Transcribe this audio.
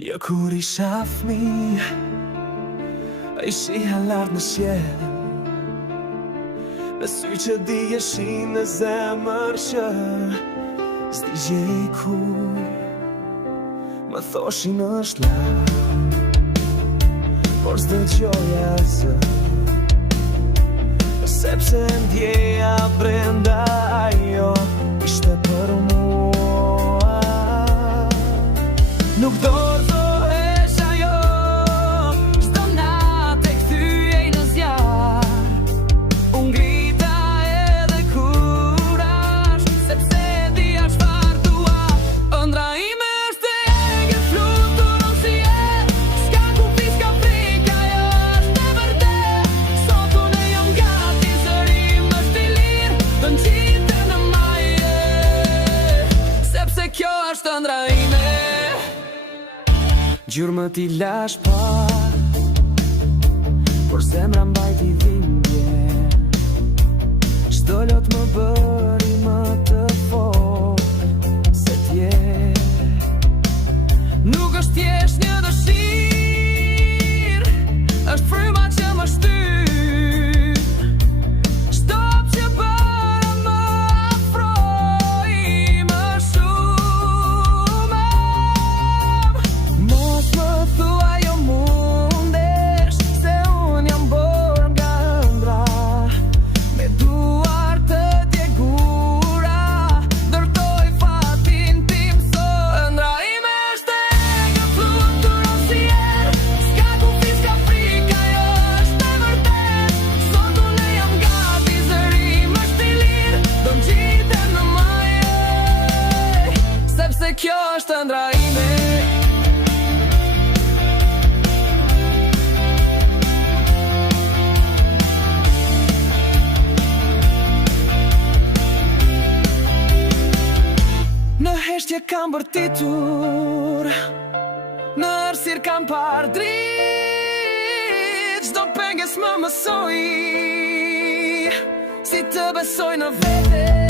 Jo kur isha fmi, I shiha lart në qiell, me sy që dijeshin në zemër që s'digjej kur më thoshin është lart, por s'dëgjoja zë, sepse ndjeja brenda ajo ishte për mua. Nuk dorëzohesh ajo, çdo natë e kthye në zjarr. U ngrita edhe kurash, sepse dija çfarë dua. Ëndra ime është e ke fluturon si e, s'ka kufi, s'ka frikë, ajo është e vërtet. Sot unë jam gati, zëri im është I lirë, të ngjite në maje, sepse kjo është ëndra ime. Gjurmë t'i lash par, por zemra mbajti dhimbje. Çdo lot më bëri më të fortë se t'je. Nuk është thjesht një dëshirë, është fryma që më shtyp. Çdo që bëra më afroi më shumë. Mos më thua jo mundesh, se unë jam borë nga ëndra. Me duar të djegura, ndërtoj fatin tim sot. Ëndra ime është e ke fluturon si erë, s'ka kufi, s'ka frikë, ajo është e vërtet. Sot unë jam gati, zëri im është I lirë, do ngjiten në maje, sepse kjo është ëndra ime. Në heshtje kam bërtitur, në errësirë kam parë dritë. Çdo penges më mësoi, si të besoj në vete.